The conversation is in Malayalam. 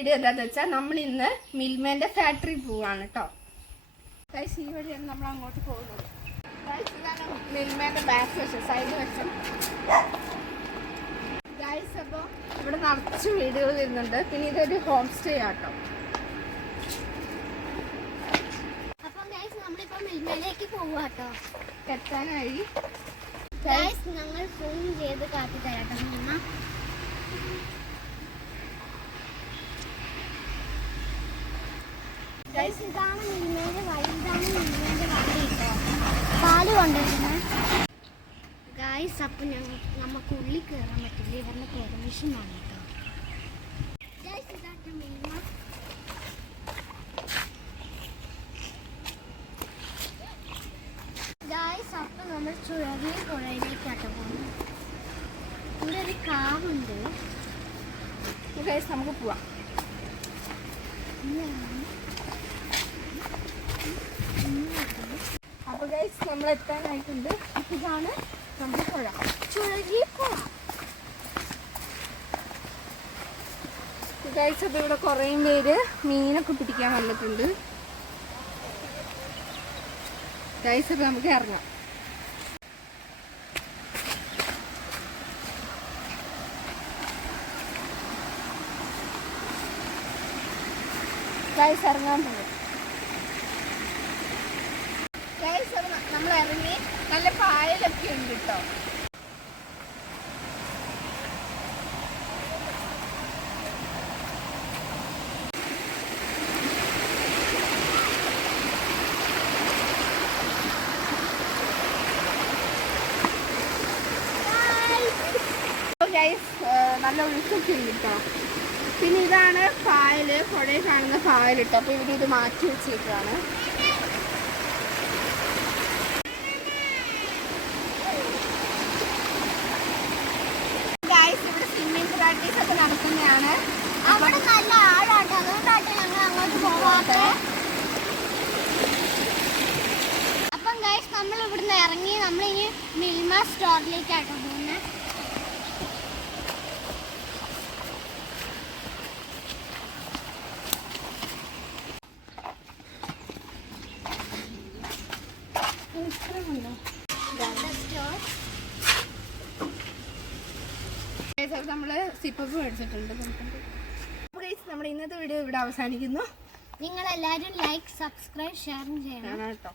വീഡിയോ എന്താണെന്ന് വെച്ചാൽ നമ്മൾ ഇന്ന് മിൽമേൻ്റെ ഫാക്ടറി പോവാണ് കേട്ടോ. ഗൈസ് ഈ വഴിയാണ് നമ്മൾ അങ്ങോട്ട് പോകുന്നത്. ഗൈസ് ഇതാണ് മിൽമേൻ്റെ ബാക്ക് വശം, സൈഡ് വശം. ഗൈസ് അപ്പോൾ ഇവിടെ നിറച്ച് വീടുകൾ വരുന്നുണ്ട്. പിന്നെ ഇതൊരു ഹോം സ്റ്റേ ആട്ടോ. അപ്പം ഗൈസ് നമ്മളിപ്പോൾ മിൽമയിലേക്ക് പോവാട്ടോ. എത്താനായി. ഗൈസ് ഞങ്ങൾ ഫോൺ ചെയ്ത് കാട്ടി തരാട്ടോ. ഗൈസ് ഇതാണ് മിൽമയുടെ വഴി, ഇതാണ് മിൽമയുടെ വണ്ടി കേട്ടോ, പാല് കൊണ്ടുവരുന്നത്. ഗൈസ് അപ്പം നമുക്ക് ഉള്ളിൽ കയറാൻ പറ്റില്ല, ഇവരുടെ പെർമിഷൻ വേണം കേട്ടോ. ഗൈസ് ഇതാട്ടോ മിൽമ. ഗൈസ് അപ്പം നമ്മൾ ചുഴലി പുഴയിലേക്കാട്ടോ പോകുന്നത്. ഇവിടെ ഒരു കാവുണ്ട്. ഗൈസ് നമുക്ക് പോവാം. അപ്പോൾ ഗൈസ് നമ്മൾ എത്താനായിട്ടുണ്ട്. ഇതാണ് നമ്മുടെ പുഴ, ചുഴലി പുഴ. ഗൈസ് അപ്പോൾ ഇവിടെ കുറേ പേര് മീനൊക്കെ പിടിക്കാൻ വന്നിട്ടുണ്ട്. ഗൈസ് അപ്പോൾ നമുക്ക് ഇറങ്ങാം. ഗൈസ് ഇറങ്ങാൻ പോകും. ഗൈസ് നമ്മൾ ഇറങ്ങി. നല്ല പായലൊക്കെ ഉണ്ട് കേട്ടോ. ഗൈസ് നല്ല ഒഴുക്കൊക്കെ ഉണ്ട് കേട്ടോ. പിന്നെ ഇതാണ് പായല്, പുഴയിൽ കാണുന്ന പായൽ കേട്ടോ. അപ്പോൾ ഇവരിത് മാറ്റി വെച്ചിട്ടാണ്. ഗൈസ് ഇവിടെ സ്വിമ്മിംഗ് പ്രാക്ടീസ് ഒക്കെ നടക്കുന്നതാണ്. അവിടെ നല്ല ആഴാട്ടോ, അതുകൊണ്ടാട്ടോ ഞങ്ങൾ അങ്ങോട്ട് പോവാത്തെ. അപ്പം ഗൈസ് നമ്മൾ ഇവിടുന്ന് ഇറങ്ങി നമ്മളിനി മിൽമ സ്റ്റോറിലേക്കാട്ടോ പോകുന്നത്. നമ്മള് സിപ്പപ്പ് മേടിച്ചിട്ടുണ്ട്. അപ്പോൾ ഗൈസ് നമ്മുടെ ഇന്നത്തെ വീഡിയോ ഇവിടെ അവസാനിക്കുന്നു. നിങ്ങളെല്ലാവരും ലൈക്ക്, സബ്സ്ക്രൈബ്, ഷെയർ ചെയ്യണം കേട്ടോ.